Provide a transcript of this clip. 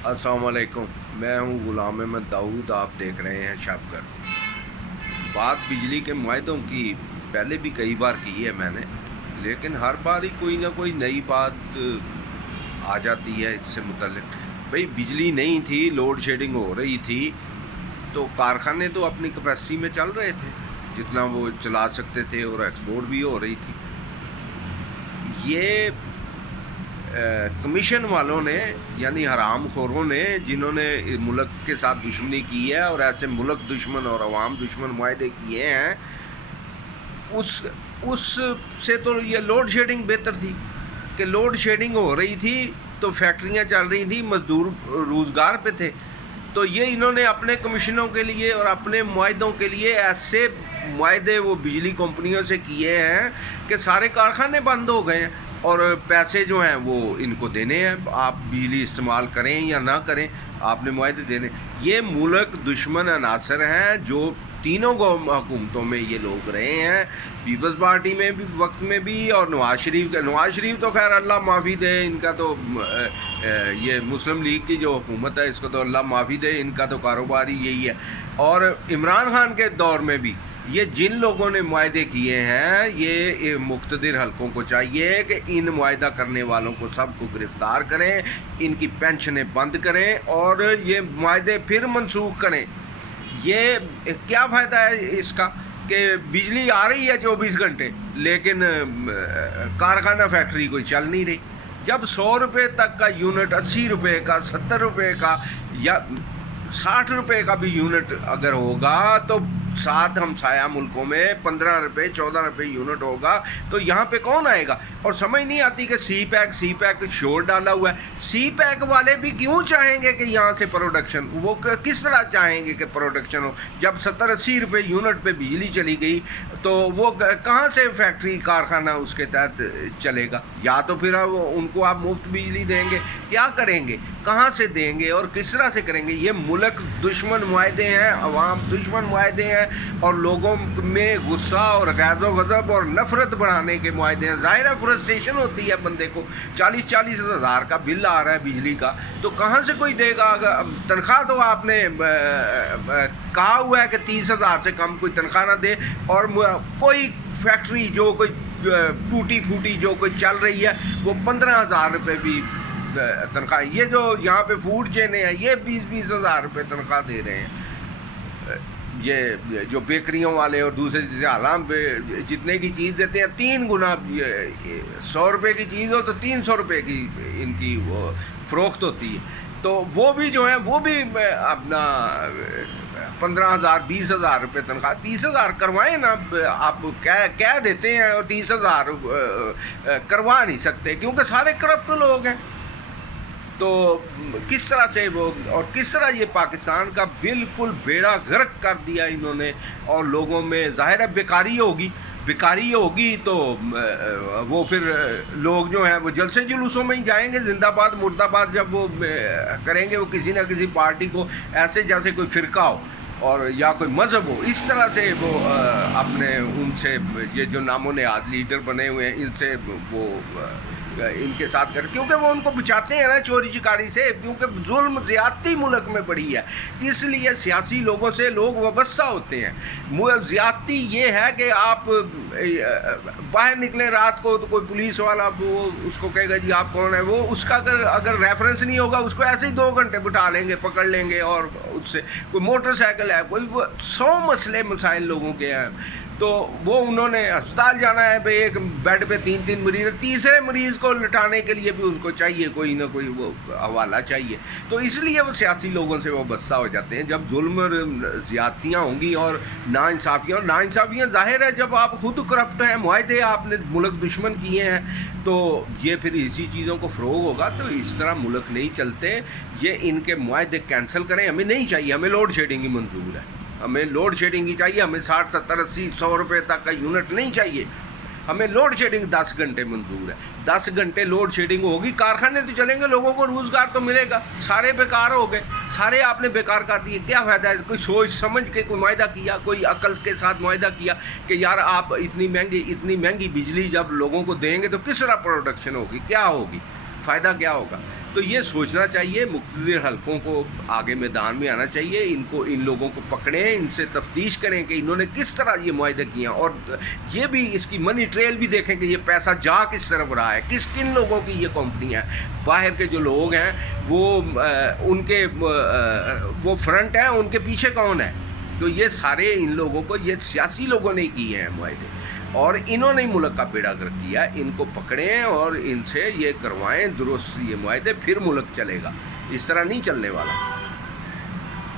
अस्सलाम वालेकुम। मैं हूँ ग़ुलाम अहमद दाऊद। आप देख रहे हैं शबगर। बात बिजली के मुआहदों की पहले भी कई बार की है मैंने, लेकिन हर बार ही कोई ना कोई नई बात आ जाती है इससे मुतल्लिक। भाई बिजली नहीं थी, लोड शेडिंग हो रही थी, तो कारखाने तो अपनी कैपेसिटी में चल रहे थे जितना वो चला सकते थे, और एक्सपोर्ट भी हो रही थी। ये कमीशन वालों ने, यानी हराम खोरों ने, जिन्होंने मुल्क के साथ दुश्मनी की है और ऐसे मुल्क दुश्मन और अवाम दुश्मन मुआहदे किए हैं, उस से तो ये लोड शेडिंग बेहतर थी कि लोड शेडिंग हो रही थी तो फैक्ट्रियां चल रही थी, मजदूर रोज़गार पे थे। तो ये इन्होंने अपने कमीशनों के लिए और अपने मुआहदों के लिए ऐसे मुआहदे वो बिजली कंपनियों से किए हैं कि सारे कारखाने बंद हो गए हैं, और पैसे जो हैं वो इनको देने हैं। आप बिजली इस्तेमाल करें या ना करें, आपने मुआहदे देने। ये मुल्क दुश्मन अनासर हैं जो तीनों हुकूमतों में ये लोग रहे हैं, पीपल्स पार्टी में भी वक्त में भी, और नवाज शरीफ तो खैर अल्लाह माफ़ी दे, इनका तो ये मुस्लिम लीग की जो हुकूमत है इसको तो अल्लाह माफ़ी दे, इनका तो कारोबार ही यही है। और इमरान खान के दौर में भी ये जिन लोगों ने मुआहदे किए हैं, ये मुख्तदिर हलकों को चाहिए कि इन मुआहदा करने वालों को सबको गिरफ़्तार करें, इनकी पेंशनें बंद करें और ये मुआहदे फिर मनसूख करें। ये क्या फ़ायदा है इसका कि बिजली आ रही है 24 घंटे, लेकिन कारखाना फैक्ट्री कोई चल नहीं रही। जब 100 रुपये तक का यूनिट, 80 रुपये का, 70 रुपये का या 60 रुपये का भी यूनिट अगर होगा, तो सात हमसाया मुल्कों में 15 रुपये 14 रुपये यूनिट होगा, तो यहाँ पे कौन आएगा? और समझ नहीं आती कि सी पैक शोर डाला हुआ है। सी पैक वाले भी क्यों चाहेंगे कि यहाँ से प्रोडक्शन, वो किस तरह चाहेंगे कि प्रोडक्शन हो? जब 70-80 रुपये यूनिट पे बिजली चली गई, तो वो कहाँ से फैक्ट्री कारखाना उसके तहत चलेगा? या तो फिर उनको आप मुफ्त बिजली देंगे, क्या करेंगे, कहाँ से देंगे और किस तरह से करेंगे? ये मुल्क दुश्मन मुआहदे हैं, अवाम दुश्मन मुआहदे हैं, और लोगों में गुस्सा और गैज़ो गज़ब और नफ़रत बढ़ाने के मुआहदे हैं। ज़ाहिर है फ्रस्ट्रेशन होती है बंदे को। 40-40 हज़ार का बिल आ रहा है बिजली का, तो कहाँ से कोई देगा? तनख्वाह तो आपने कहा हुआ है कि 30,000 से कम कोई तनख्वाह ना दे, और कोई फैक्ट्री जो कोई टूटी फूटी जो कोई चल रही है वो 15,000 रुपये भी तनख्वाह। ये जो यहाँ पे फूड चेनें हैं ये 20-20 हज़ार रुपये तनख्वाह दे रहे हैं। ये जो बेकरियों वाले और दूसरे जैसे आराम पे जितने की चीज़ देते हैं, 3 गुना 100 रुपये की चीज़ हो तो 300 रुपये की इनकी वो फ़रोख्त होती है। तो वो भी जो है वो भी अपना 15,000 20,000 रुपये तनख्वाह। 30,000 करवाएं ना, आप कह देते हैं, और 30,000 करवा नहीं सकते क्योंकि सारे करप्ट लोग हैं। तो किस तरह से वो, और किस तरह ये पाकिस्तान का बिल्कुल बेड़ा गर्क कर दिया इन्होंने, और लोगों में ज़ाहिर है बेकारी होगी तो वो फिर लोग जो हैं वो जलसे जुलूसों में ही जाएंगे, जिंदाबाद मुर्दाबाद जब वो करेंगे, वो किसी ना किसी पार्टी को ऐसे जैसे कोई फ़िरका हो और या कोई मज़हब हो, इस तरह से वो अपने उनसे ये जो नामों ने आज लीडर बने हुए हैं इनसे वो इनके साथ कर, क्योंकि वो उनको बचाते हैं ना चोरी चिकारी से, क्योंकि जुल्म ज़्यादती मुल्क में बढ़ी है, इसलिए सियासी लोगों से लोग वाबस्ता होते हैं। ज़्यादती ये है कि आप बाहर निकले रात को तो कोई पुलिस वाला वो उसको कहेगा जी आप कौन है, वो उसका अगर रेफरेंस नहीं होगा उसको ऐसे ही 2 घंटे बिठा लेंगे, पकड़ लेंगे, और उससे कोई मोटरसाइकिल है, कोई 100 मसले मसाइल लोगों के हैं, तो वो उन्होंने अस्पताल जाना है, भाई एक बेड पे 3-3 मरीज़, तीसरे मरीज़ को लटाने के लिए भी उनको चाहिए कोई ना कोई वो हवाला चाहिए। तो इसलिए वो सियासी लोगों से वो बस्ता हो जाते हैं। जब जुल्म ज़्यादतियाँ होंगी और नाइंसाफ़ियाँ ज़ाहिर है, जब आप खुद करप्ट हैं, मुआहदे आपने मुल्क दुश्मन किए हैं, तो ये फिर इसी चीज़ों को फ़रोग होगा। तो इस तरह मुल्क नहीं चलते। ये इनके मुआहदे कैंसिल करें, हमें नहीं चाहिए, हमें लोड शेडिंग ही मंजूर है, हमें लोड शेडिंग ही चाहिए, हमें 60, 70, 80, 100 रुपये तक का यूनिट नहीं चाहिए, हमें लोड शेडिंग 10 घंटे मंजूर है। 10 घंटे लोड शेडिंग होगी, कारखाने तो चलेंगे, लोगों को रोज़गार तो मिलेगा। सारे बेकार हो गए, सारे आपने बेकार कर दिए, क्या फ़ायदा है? कोई सोच समझ के कोई मुआहदा किया, कोई अकल के साथ मुआहदा किया कि यार आप इतनी महंगी बिजली जब लोगों को देंगे तो किस तरह प्रोडक्शन होगी, क्या होगी, फ़ायदा क्या होगा? تو یہ سوچنا چاہیے، مقتدر حلقوں کو آگے میدان میں آنا چاہیے، ان لوگوں کو پکڑیں، ان سے تفتیش کریں کہ انہوں نے کس طرح یہ معاہدے کیے ہیں، اور یہ بھی اس کی منی ٹریل بھی دیکھیں کہ یہ پیسہ جا کس طرف رہا ہے، کن لوگوں کی یہ کمپنیاں ہیں، باہر کے جو لوگ ہیں وہ فرنٹ ہیں، ان کے پیچھے کون ہے؟ تو یہ سارے ان لوگوں کو، یہ سیاسی لوگوں نے کیے ہیں معاہدے، اور انہوں نے ملک کا بیڑا گرک کیا. ان کو پکڑیں اور ان سے یہ کروائیں درست یہ معاہدے، پھر ملک چلے گا، اس طرح نہیں چلنے والا.